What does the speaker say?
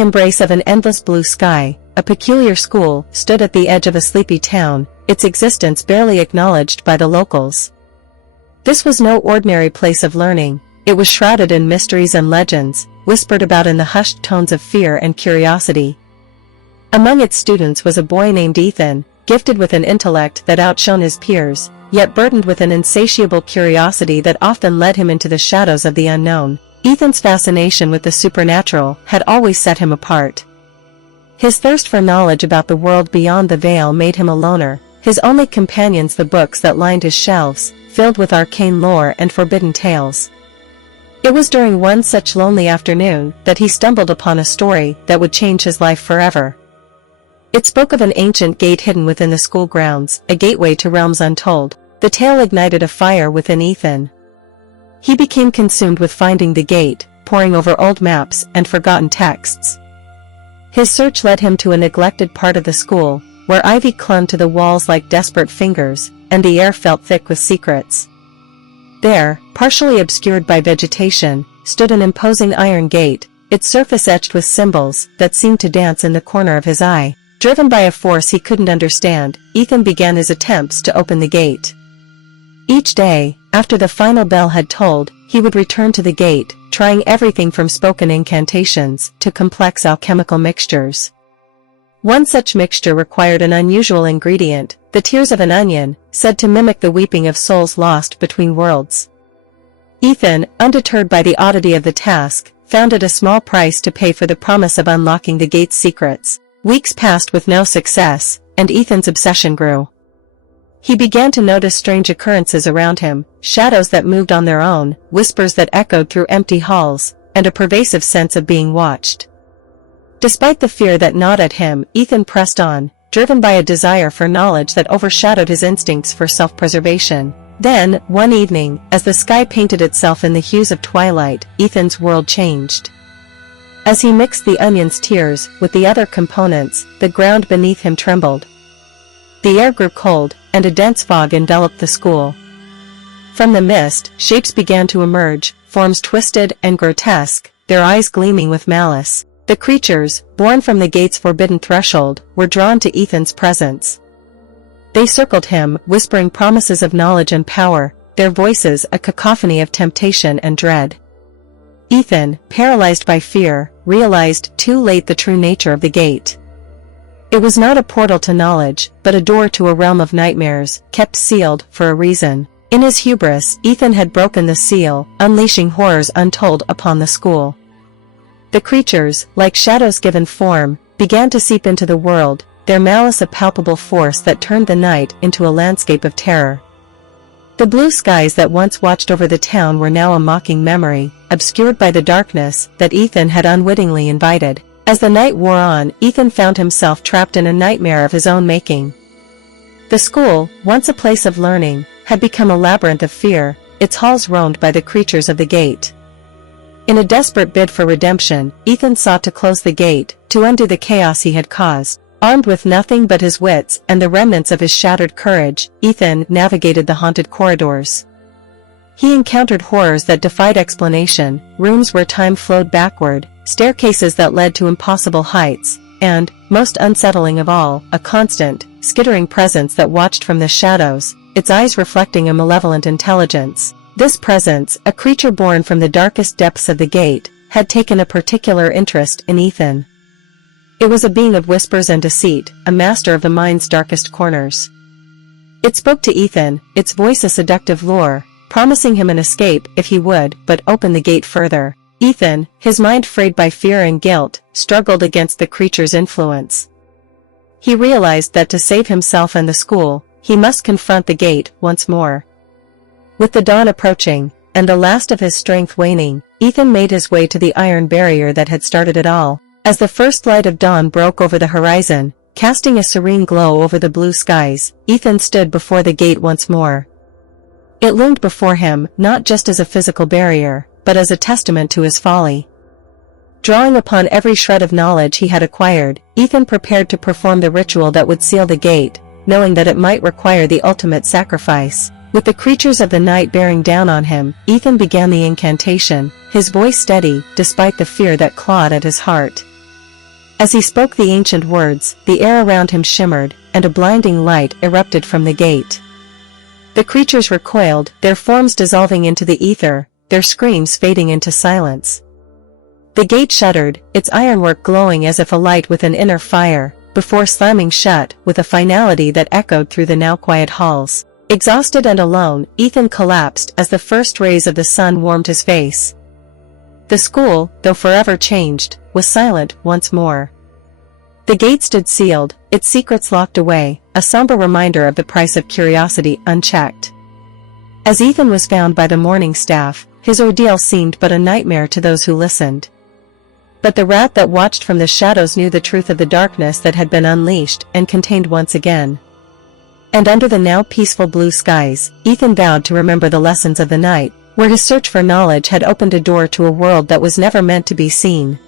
the embrace of an endless blue sky, a peculiar school stood at the edge of a sleepy town, its existence barely acknowledged by the locals. This was no ordinary place of learning. It was shrouded in mysteries and legends, whispered about in the hushed tones of fear and curiosity. Among its students was a boy named Ethan, gifted with an intellect that outshone his peers, yet burdened with an insatiable curiosity that often led him into the shadows of the unknown. Ethan's fascination with the supernatural had always set him apart. His thirst for knowledge about the world beyond the veil made him a loner, his only companions the books that lined his shelves, filled with arcane lore and forbidden tales. It was during one such lonely afternoon that he stumbled upon a story that would change his life forever. It spoke of an ancient gate hidden within the school grounds, a gateway to realms untold. The tale ignited a fire within Ethan. He became consumed with finding the gate, poring over old maps and forgotten texts. His search led him to a neglected part of the school, where ivy clung to the walls like desperate fingers, and the air felt thick with secrets. There, partially obscured by vegetation, stood an imposing iron gate, its surface etched with symbols that seemed to dance in the corner of his eye. Driven by a force he couldn't understand, Ethan began his attempts to open the gate. Each day, after the final bell had tolled, he would return to the gate, trying everything from spoken incantations to complex alchemical mixtures. One such mixture required an unusual ingredient, the tears of an onion, said to mimic the weeping of souls lost between worlds. Ethan, undeterred by the oddity of the task, found it a small price to pay for the promise of unlocking the gate's secrets. Weeks passed with no success, and Ethan's obsession grew. He began to notice strange occurrences around him, shadows that moved on their own, whispers that echoed through empty halls, and a pervasive sense of being watched. Despite the fear that gnawed at him, Ethan pressed on, driven by a desire for knowledge that overshadowed his instincts for self-preservation. Then, one evening, as the sky painted itself in the hues of twilight, Ethan's world changed. As he mixed the onion's tears with the other components, the ground beneath him trembled. The air grew cold, and a dense fog enveloped the school. From the mist, shapes began to emerge, forms twisted and grotesque, their eyes gleaming with malice. The creatures, born from the gate's forbidden threshold, were drawn to Ethan's presence. They circled him, whispering promises of knowledge and power, their voices a cacophony of temptation and dread. Ethan, paralyzed by fear, realized too late the true nature of the gate. It was not a portal to knowledge, but a door to a realm of nightmares, kept sealed for a reason. In his hubris, Ethan had broken the seal, unleashing horrors untold upon the school. The creatures, like shadows given form, began to seep into the world, their malice a palpable force that turned the night into a landscape of terror. The blue skies that once watched over the town were now a mocking memory, obscured by the darkness that Ethan had unwittingly invited. As the night wore on, Ethan found himself trapped in a nightmare of his own making. The school, once a place of learning, had become a labyrinth of fear, its halls roamed by the creatures of the gate. In a desperate bid for redemption, Ethan sought to close the gate, to undo the chaos he had caused. Armed with nothing but his wits and the remnants of his shattered courage, Ethan navigated the haunted corridors. He encountered horrors that defied explanation, rooms where time flowed backward, staircases that led to impossible heights, and, most unsettling of all, a constant, skittering presence that watched from the shadows, its eyes reflecting a malevolent intelligence. This presence, a creature born from the darkest depths of the gate, had taken a particular interest in Ethan. It was a being of whispers and deceit, a master of the mind's darkest corners. It spoke to Ethan, its voice a seductive lure, promising him an escape if he would but open the gate further. Ethan, his mind frayed by fear and guilt, struggled against the creature's influence. He realized that to save himself and the school, he must confront the gate once more. With the dawn approaching, and the last of his strength waning, Ethan made his way to the iron barrier that had started it all. As the first light of dawn broke over the horizon, casting a serene glow over the blue skies, Ethan stood before the gate once more. It loomed before him, not just as a physical barrier, but as a testament to his folly. Drawing upon every shred of knowledge he had acquired, Ethan prepared to perform the ritual that would seal the gate, knowing that it might require the ultimate sacrifice. With the creatures of the night bearing down on him, Ethan began the incantation, his voice steady, despite the fear that clawed at his heart. As he spoke the ancient words, the air around him shimmered, and a blinding light erupted from the gate. The creatures recoiled, their forms dissolving into the ether, their screams fading into silence. The gate shuddered, its ironwork glowing as if alight with an inner fire, before slamming shut with a finality that echoed through the now quiet halls. Exhausted and alone, Ethan collapsed as the first rays of the sun warmed his face. The school, though forever changed, was silent once more. The gate stood sealed, its secrets locked away, a somber reminder of the price of curiosity unchecked. As Ethan was found by the morning staff, his ordeal seemed but a nightmare to those who listened. But the rat that watched from the shadows knew the truth of the darkness that had been unleashed and contained once again. And under the now peaceful blue skies, Ethan vowed to remember the lessons of the night, where his search for knowledge had opened a door to a world that was never meant to be seen.